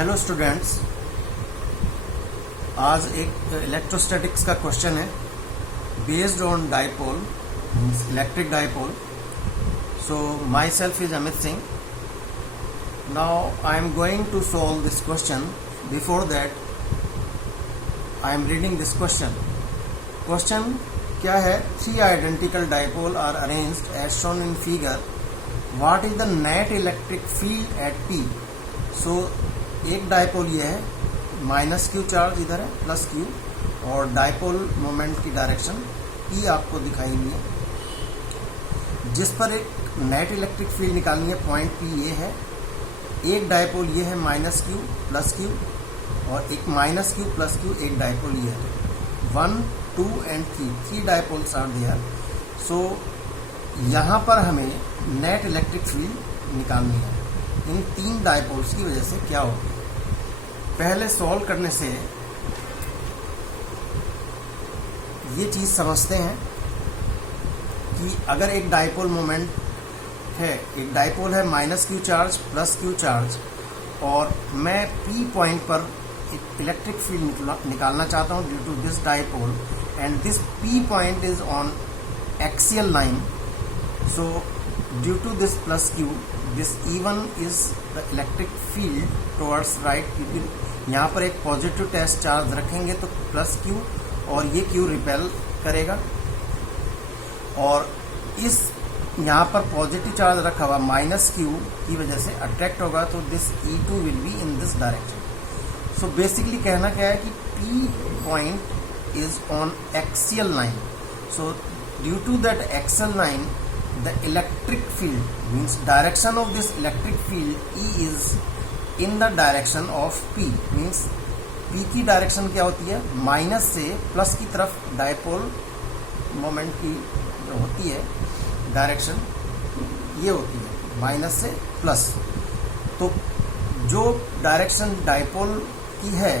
Hello students, आज एक electrostatics का क्वेश्चन है based on dipole, electric dipole. So my self is Amit Singh. Now I am going to solve this question. Before that I am reading this question. Question क्या है? 3 identical dipole are arranged as shown in figure. What is the net electric field at P? So एक dipole ये है, minus Q charge इधर है, plus Q, और dipole moment की direction E आपको दिखाई हुई है, जिस पर एक नेट इलेक्ट्रिक फील्ड निकालनी है. पॉइंट पी ये है. एक डाइपोल ये है माइनस क्यू प्लस क्यू, और एक माइनस क्यू प्लस क्यू एक डाइपोल ये है. 1, 2 and 3 डाइपोल्स आर देयर. सो यहाँ पर हमें नेट इलेक्ट्रिक फील्ड निकालनी है. इन 3 डाइपोल्स की वजह से क्या होगी, पहले सॉल्व करने से ये चीज समझते हैं कि अगर एक डाइपोल मोमेंट है, एक डाइपोल है minus Q charge plus Q charge, और मैं पी पॉइंट पर एक इलेक्ट्रिक फील्ड निकालना चाहता हूं due to this dipole, and this P point is on axial line. So due to this plus Q, this E1 is the electric field towards right. क्योंकि यहाँ पर एक पॉजिटिव टेस्ट चार्ज रखेंगे तो plus Q, और ये Q repel करेगा, और इस यहाँ पर पॉजिटिव चार्ज रखा हुआ माइनस क्यू की वजह से अट्रैक्ट होगा, तो this E2 will be in this direction. So basically कहना क्या है कि P point is on axial line. So due to that axial line, the electric field means direction of this electric field E is in the direction of P. means P की direction क्या होती है? Minus से plus की तरफ dipole moment की जो होती है डायरेक्शन ये होती है, माइनस से प्लस. तो जो डायरेक्शन डाइपोल की है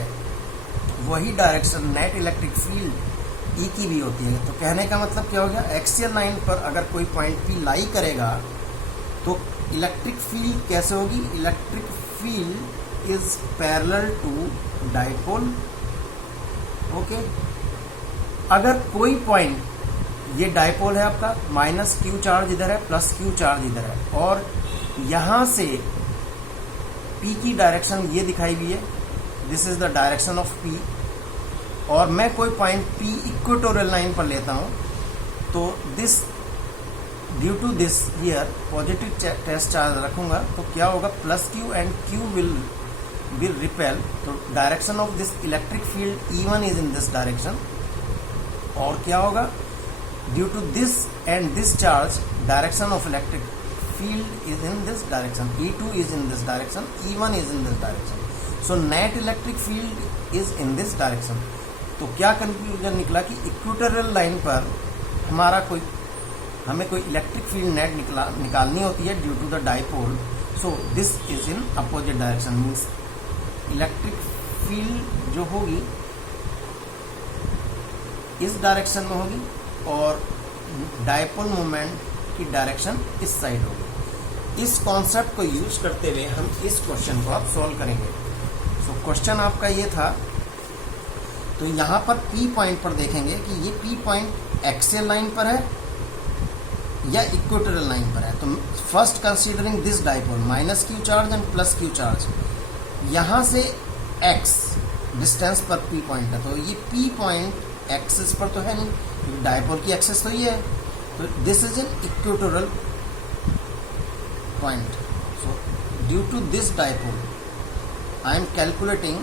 वही direction net electric field E की भी होती है. तो कहने का मतलब क्या हो गया, एक्सियल लाइन पर अगर कोई पॉइंट पी लाई करेगा तो इलेक्ट्रिक फील्ड कैसे होगी? Electric field is parallel to dipole. Okay, अगर कोई पॉइंट, ये डाइपोल है आपका, माइनस क्यू चार्ज इधर है, प्लस क्यू चार्ज इधर है, और यहां से पी की डायरेक्शन ये दिखाई हुई है, this is the direction of P, और मैं कोई पॉइंट P इक्वेटोरियल लाइन पर लेता हूं, तो this due to this here positive test charge रखूंगा, तो क्या होगा, plus Q and Q will repel. तो direction of this electric field E1 is in this direction, और क्या होगा, due to this and this charge direction of electric field is in this direction. E2 is in this direction, E1 is in this direction. So net electric field is in this direction. तो क्या conclusion निकला कि equatorial line पर हमें कोई electric field net निकालनी होती है due to the dipole. So this is in opposite direction. Means electric field जो होगी इस डायरेक्शन में होगी, और डाइपोल मोमेंट की डायरेक्शन इस साइड होगी. इस कॉन्सेप्ट को यूज करते हुए हम इस क्वेश्चन को अब सॉल्व करेंगे. सो क्वेश्चन आपका ये था. तो यहाँ पर P पॉइंट पर देखेंगे कि ये P पॉइंट एक्सियल लाइन पर है या इक्वेटोरियल लाइन पर है. तो first considering this dipole, minus Q charge and plus Q charge, यहाँ से x डिस्टेंस पर P पॉइंट है. तो ये P पॉइंट एक्सिस पर तो है नहीं, क्योंकि डाइपोल की एक्सिस तो ये है. तो this is an equatorial point. So due to this dipole I am calculating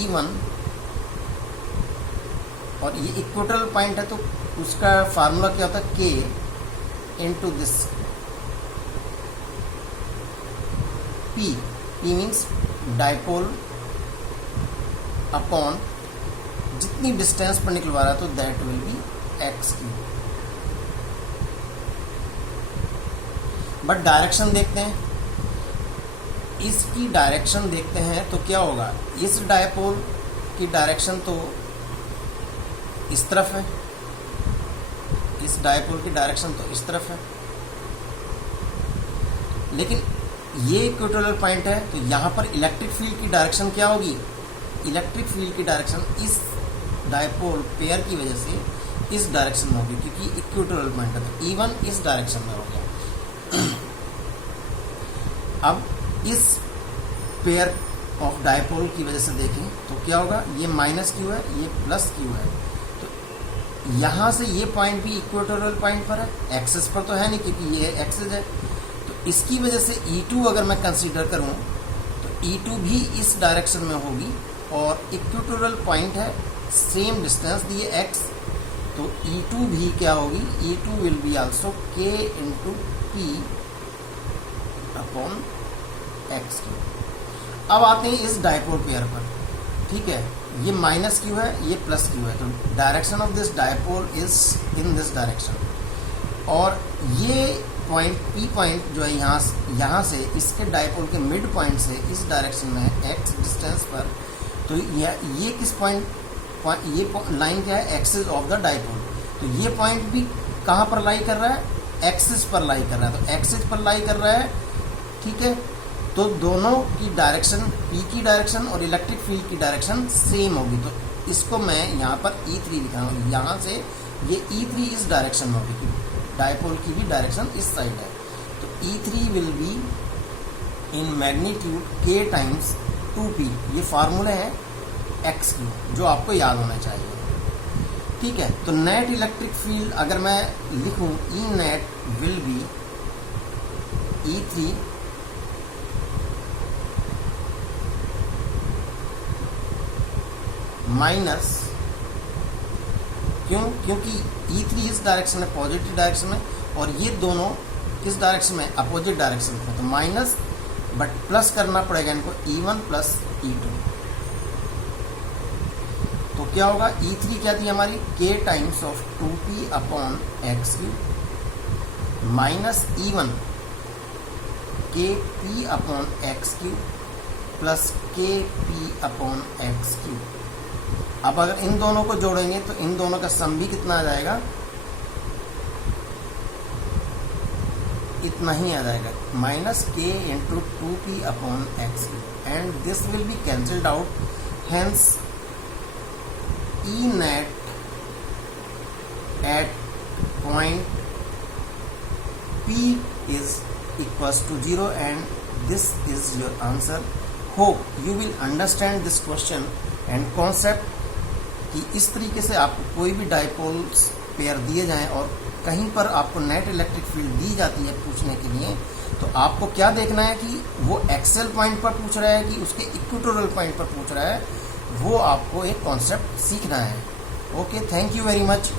E1, और ये इक्वेटोरियल पॉइंट है, तो उसका फार्मूला क्या होता है, K into this P. P means dipole upon जितनी डिस्टेंस पर निकलवा रहा है, तो that will be x Q. But direction देखते हैं, इसकी डायरेक्शन देखते हैं तो क्या होगा, इस डाइपोल की डायरेक्शन तो इस तरफ है, इस डाइपोल की डायरेक्शन तो इस तरफ है, लेकिन ये इक्वेटोरियल पॉइंट है, तो यहाँ पर इलेक्ट्रिक फील्ड की डायरेक्शन क्या होगी? इलेक्ट्रिक फील्ड की डायरेक्शन इस डायपोल पेयर की वजह से इस डायरेक्शन में होगी, क्योंकि इक्वेटोरियल पॉइंट है, तो इवन इस डायरेक्शन में हो गया। अब इस पेयर ऑफ डायपोल की वजह से देखें तो क्या होगा? ये माइनस क्यू है, ये प्लस क्यू है, तो यहाँ से ये पॉइंट भी इक्वेटोरियल पॉइंट पर है, एक्सिस पर तो है नहीं क्योंकि ये एक्सिस है। तो इसकी वजह से E2 अगर मैं कंसीडर करूँ तो E2 भी इस डायरेक्शन में होगी, और इक्वेटोरियल पॉइंट है, सेम डिस्टेंस दिए x, तो E2 भी क्या होगी? E2 will be also k into P upon x Q. अब आते हैं इस डायपोल पेयर पर, ठीक है, ये माइनस क्यू है, ये प्लस क्यू है, तो direction of this dipole is in this direction, और ये पॉइंट P पॉइंट जो है यहाँ से इसके डायपोल के मिड पॉइंट से इस डायरेक्शन में है x डिस्टेंस पर, तो ये किस पॉइंट, ये लाइन क्या है? एक्सिस ऑफ द डायपोल, तो ये पॉइंट भी कहाँ पर लाई कर रहा है? एक्सिस पर लाई कर रहा है, तो एक्सिस पर लाई कर रहा है, ठीक है, तो दोनों की डायरेक्शन, P की डायरेक्शन और इलेक्ट्रिक फील्ड की डायरेक्शन सेम होगी, तो इसको मैं यहाँ पर E3 लिखा हूँ, यहाँ से ये E3 इस डायरेक्शन में होगी, डायपोल की भी डायरेक्शन इस साइड है, तो E3 will be in magnitude k times 2p, ये फार्मूले हैं एक्स क्यू जो आपको याद होना चाहिए, ठीक है। तो नेट इलेक्ट्रिक फील्ड अगर मैं लिखूं, E net will be E3 minus, क्योंकि E3 इस डायरेक्शन में, पॉजिटिव डायरेक्शन में, और ये दोनों किस डायरेक्शन में? अपोजिट डायरेक्शन में, तो माइनस बट प्लस करना पड़ेगा इनको, E1 प्लस E2, तो क्या होगा? E3 क्या थी हमारी? k times of 2p upon x Q minus E1 kp upon x Q plus kp upon x Q. अब अगर इन दोनों को जोड़ेंगे तो इन दोनों का सम भी कितना आ जाएगा? इतना ही आ जाएगा, minus k into 2p upon x Q, and this will be cancelled out, hence E net at point P is equals to 0, and this is your answer. Hope you will understand this question and concept कि इस तरीके से आपको कोई भी dipoles pair दिए जाएं और कहीं पर आपको नेट इलेक्ट्रिक फील्ड दी जाती है पूछने के लिए, तो आपको क्या देखना है कि वो एक्सेल पॉइंट पर पूछ रहा है कि उसके इक्वेटोरियल पॉइंट पर पूछ रहा है, वो आपको एक कॉन्सेप्ट सीखना है। Okay, thank you very much.